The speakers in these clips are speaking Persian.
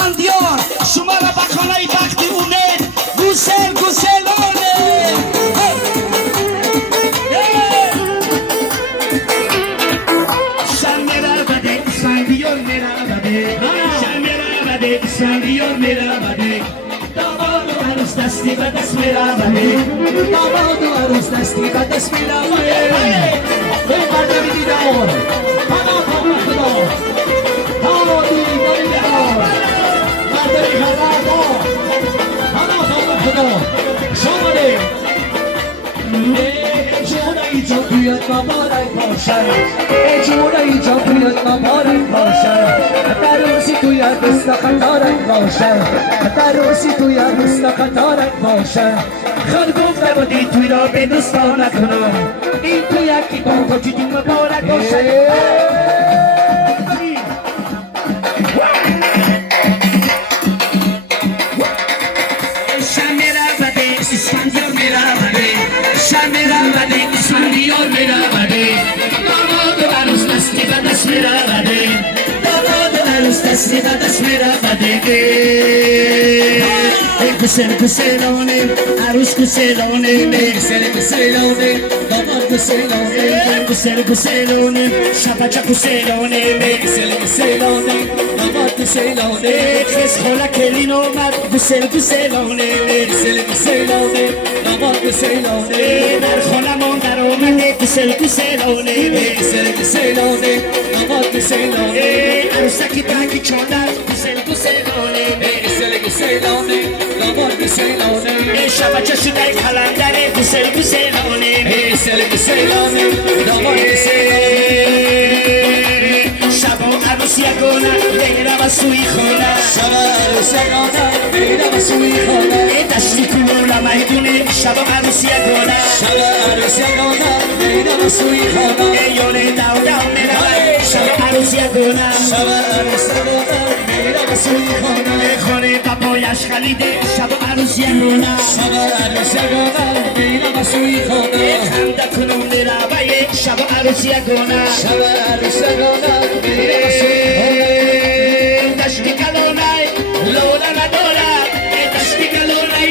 اسفندیار شما را به خانه بخت امید گوسل گوسلانه شم میرا بده اسفندیار میرا بده شم میرا بده اسفندیار میرا بده داماد و عروس دستی به دست میرا بده داماد و عروس دستی به دست میرا بده به مردم دیدار خدا خدا خدا دیدار مردم خدا خدا شماره جورایی جا بیاد مبارک باشد جورایی جا بیاد مبارک باشد در روزی توی بستا خطارک باشد در روزی توی بستا خطارک باشد خود گفته بودی توی را به دوستا نکنم این توی یکی با خودی مبارک باشد اسفندیار میرا بده شم میرا بده اسفندیار میرا بده داماد و عروس دستی به دست میرا بده داماد و عروس دستی به دست میرا بده گسل گسلانه عروس گسلانه گسل گسلانه داماد گسلانه گسل گسلانه شپچه گسلانه گسل گسلانه داماد گسلانه خس خولا کلین اومد گسل گسلانه گسل گسلانه داماد گسلانه در خانمان در اومده گسل گسلانه گسل گسلانه داماد گسلانه عروسکی بگی چادر گسل گسلانه گسل گسلانه داماد گسلانه شبچه شده کلندره گسل گسلانه گسل گسلانه داماد گسلانه شب و عروس یگانه بیرم سوی خانه شب عروس یگانه بیرم سوی خانه دستی کلولا میدونه شب و عروس یگانه شب عروس یگانه بیرم سوی خانه یونه داو داو میرم شب عروس یگانه شب عروس یگانه بیرم سوی خانه خانه پاپایش خلیده شب عروس یگانه شب عروس یگانه بیرم سوی خانه خنده کنون میرم شب عروس یگانه شب عروس یگانه بیرم سوی خانه دشتی کلونه لولا نداره دشتی کلونه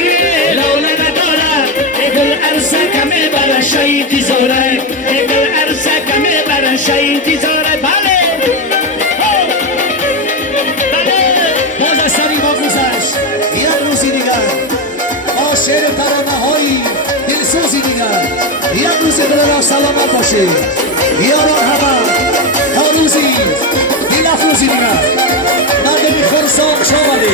لولا نداره گل عرصه کمی برای شهیدی زاره گل عرصه کمی برای شهیدی زاره بله باز از سری ما گذشت یک روزی دیگر شعر ترانه های دلسوزی دیگر یک روزی دلار سلامت باشه یا مرحبا تا روزی دل افروزی دیگر مردمی خرسان شامده